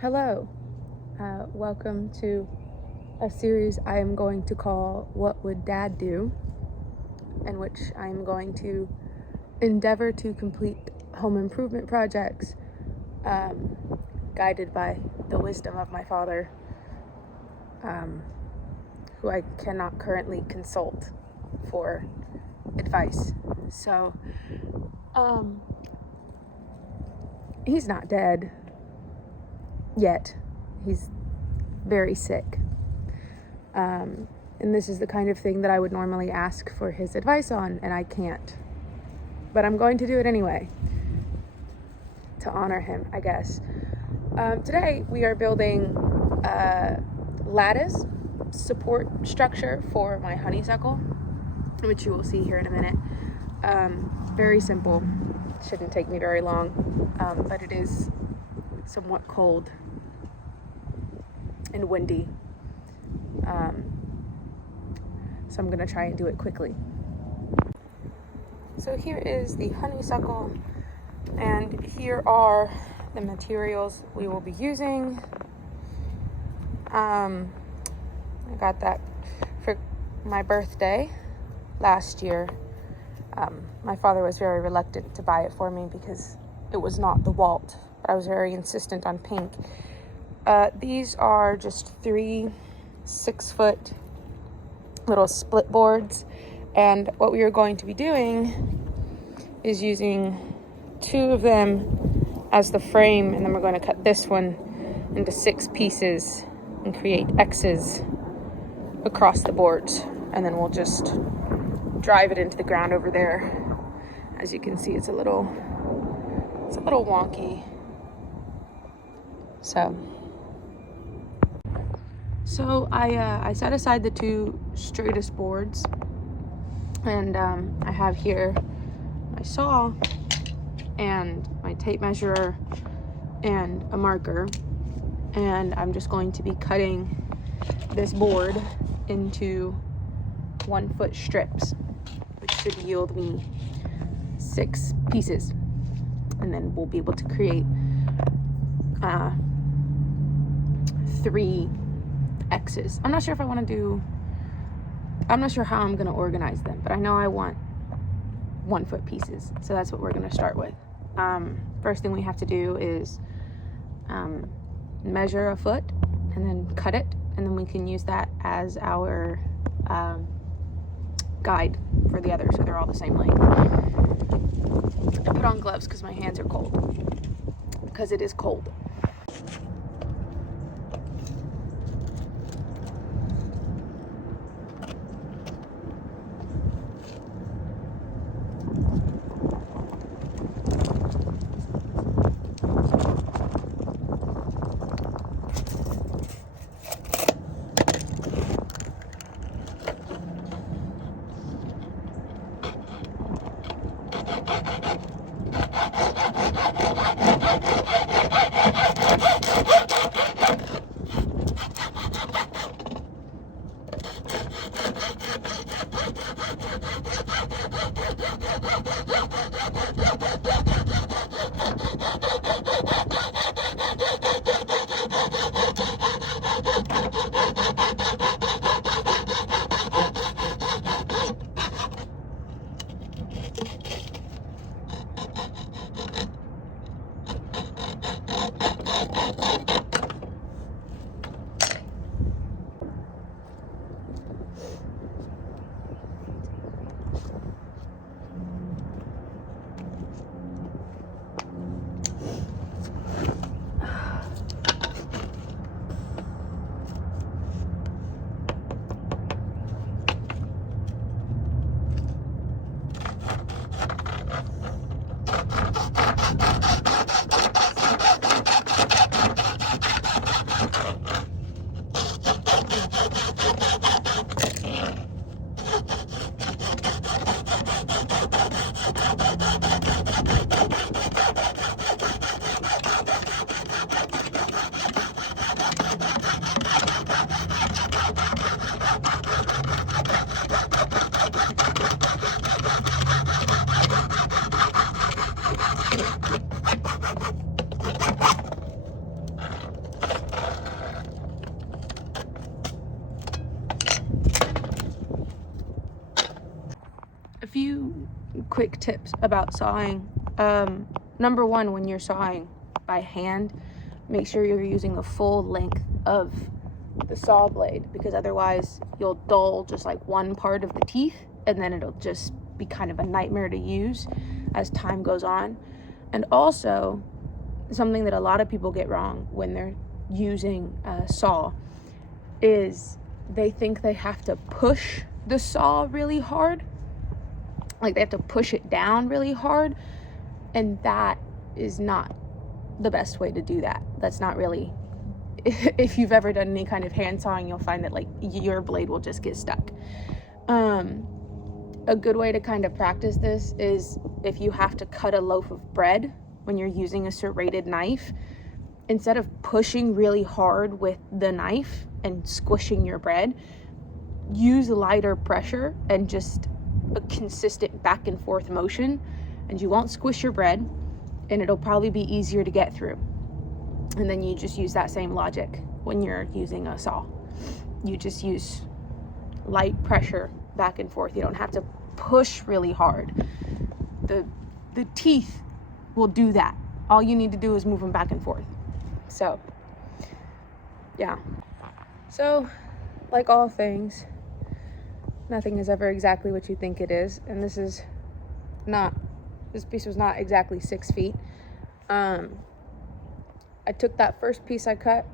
Hello, welcome to a series I am going to call What Would Dad Do?, in which I am going to endeavor to complete home improvement projects guided by the wisdom of my father, who I cannot currently consult for advice. So, he's not dead yet. He's very sick. And this is the kind of thing that I would normally ask for his advice on, and I can't. But I'm going to do it anyway, to honor him, I guess. Today, we are building a lattice support structure for my honeysuckle, which you will see here in a minute. Very simple. Shouldn't take me very long, but it is somewhat cold and windy. So I'm going to try and do it quickly. So here is the honeysuckle, and here are the materials we will be using. I got that for my birthday last year. My father was very reluctant to buy it for me because it was not the Walt, but I was very insistent on pink. These are just 3 6-foot little split boards, and what we are going to be doing is using 2 of them as the frame, and then we're going to cut this one into 6 pieces and create X's across the boards, and then we'll just drive it into the ground over there. As you can see, it's a little wonky. So I set aside the 2 straightest boards, and I have here my saw and my tape measure and a marker, and I'm just going to be cutting this board into 1-foot strips, which should yield me 6 pieces, and then we'll be able to create 3 X's. I'm not sure how I'm going to organize them, but I know I want 1-foot pieces, so that's what we're going to start with. First thing we have to do is measure a foot and then cut it, and then we can use that as our guide for the others, so they're all the same length. I put on gloves because my hands are cold, because it is cold. quick tips about sawing. Number one, when you're sawing by hand, make sure you're using the full length of the saw blade, because otherwise you'll dull just like one part of the teeth, and then it'll just be kind of a nightmare to use as time goes on. And also, something that a lot of people get wrong when they're using a saw is they think they have to push the saw really hard, like they have to push it down really hard, and that is not the best way to do that. That's not really, if you've ever done any kind of hand sawing, you'll find that like your blade will just get stuck. A good way to kind of practice this is if you have to cut a loaf of bread when you're using a serrated knife, instead of pushing really hard with the knife and squishing your bread, use lighter pressure and just a consistent back and forth motion, and you won't squish your bread, and it'll probably be easier to get through. And then you just use that same logic when you're using a saw. You just use light pressure back and forth. You don't have to push really hard. The teeth will do that. All you need to do is move them back and forth. So, yeah. So, like all things, nothing is ever exactly what you think it is. And this piece was not exactly 6 feet. I took that first piece I cut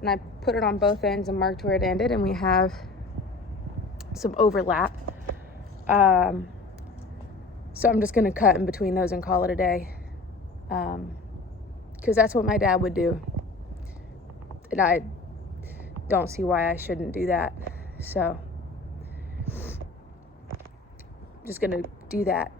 and I put it on both ends and marked where it ended, and we have some overlap. So I'm just gonna cut in between those and call it a day. Because that's what my dad would do. And I don't see why I shouldn't do that. So I'm just gonna do that.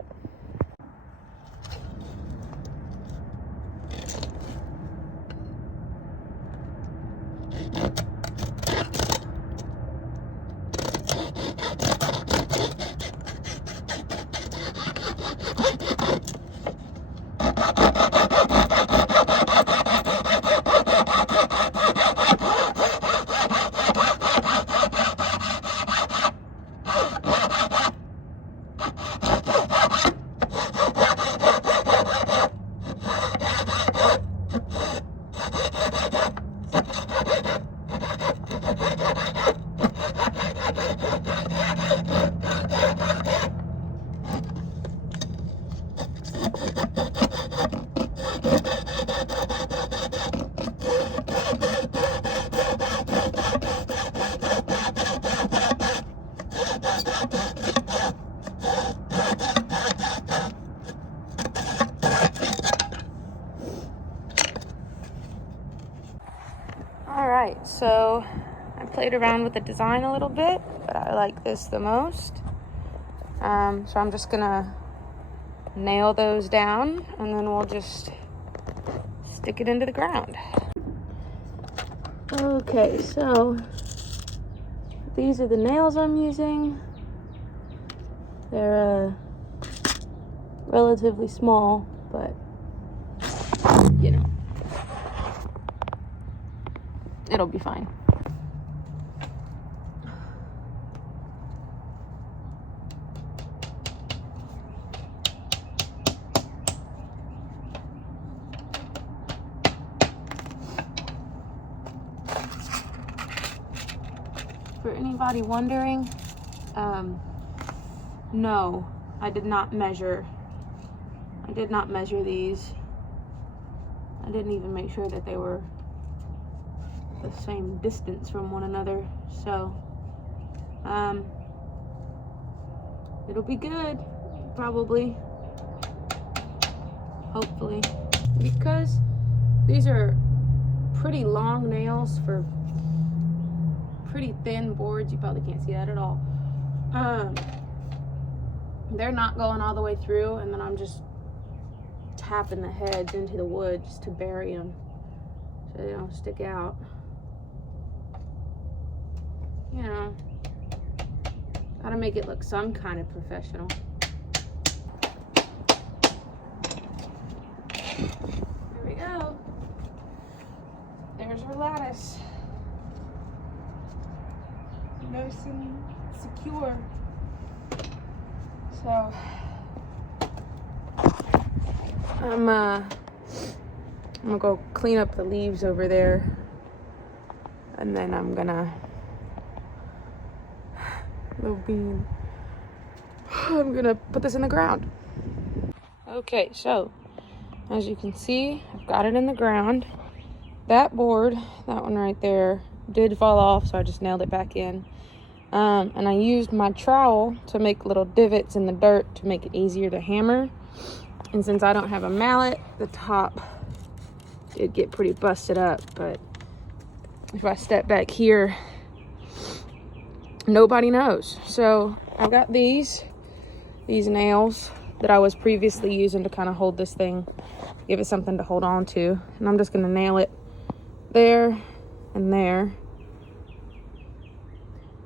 Alright, so I played around with the design a little bit, but I like this the most. So I'm just gonna nail those down, and then we'll just stick it into the ground. Okay, so these are the nails I'm using. They're relatively small, but you know, it'll be fine. For anybody wondering, no, I did not measure these. I didn't even make sure that they were the same distance from one another, so it'll be good, probably, hopefully, because these are pretty long nails for pretty thin boards. You probably can't see that at all. They're not going all the way through, and then I'm just tapping the heads into the wood just to bury them so they don't stick out. You know, gotta make it look some kind of professional. There we go. There's our lattice. Nice and secure. So I'm gonna go clean up the leaves over there, and then I'm gonna put this in the ground. Okay, so as you can see, I've got it in the ground. That board, that one right there, did fall off, so I just nailed it back in. And I used my trowel to make little divots in the dirt to make it easier to hammer. And since I don't have a mallet, the top did get pretty busted up. But if I step back here, nobody knows. So I've got these nails that I was previously using to kind of hold this thing, give it something to hold on to. And I'm just gonna nail it there and there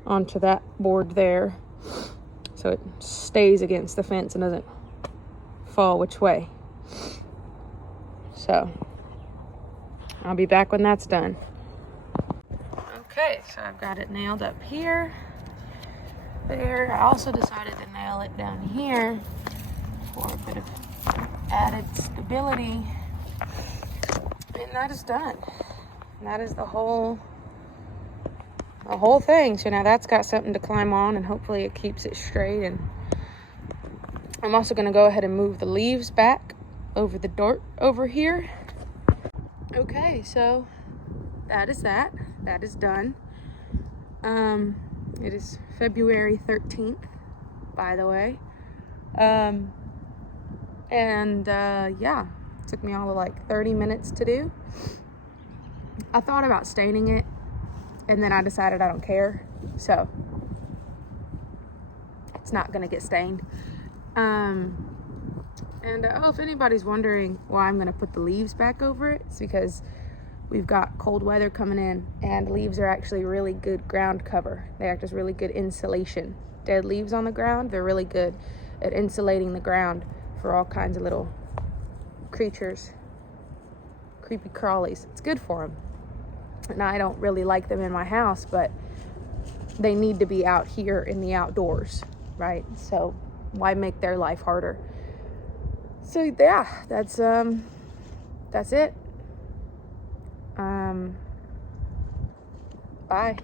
onto that board there, so it stays against the fence and doesn't fall which way. So I'll be back when that's done. Okay, so I've got it nailed up here, there. I also decided to nail it down here for a bit of added stability, and that is done. And that is the whole thing. So now that's got something to climb on, and hopefully it keeps it straight. And I'm also going to go ahead and move the leaves back over the dirt over here. Okay, so that is done. It is February 13th, by the way. Yeah, it took me all of like 30 minutes to do. I thought about staining it, and then I decided I don't care, so it's not gonna get stained. If anybody's wondering why I'm gonna put the leaves back over it, it's because we've got cold weather coming in, and leaves are actually really good ground cover. They act as really good insulation. Dead leaves on the ground, they're really good at insulating the ground for all kinds of little creatures, creepy crawlies. It's good for them. And I don't really like them in my house, but they need to be out here in the outdoors, right? So why make their life harder? So yeah, that's it. Bye.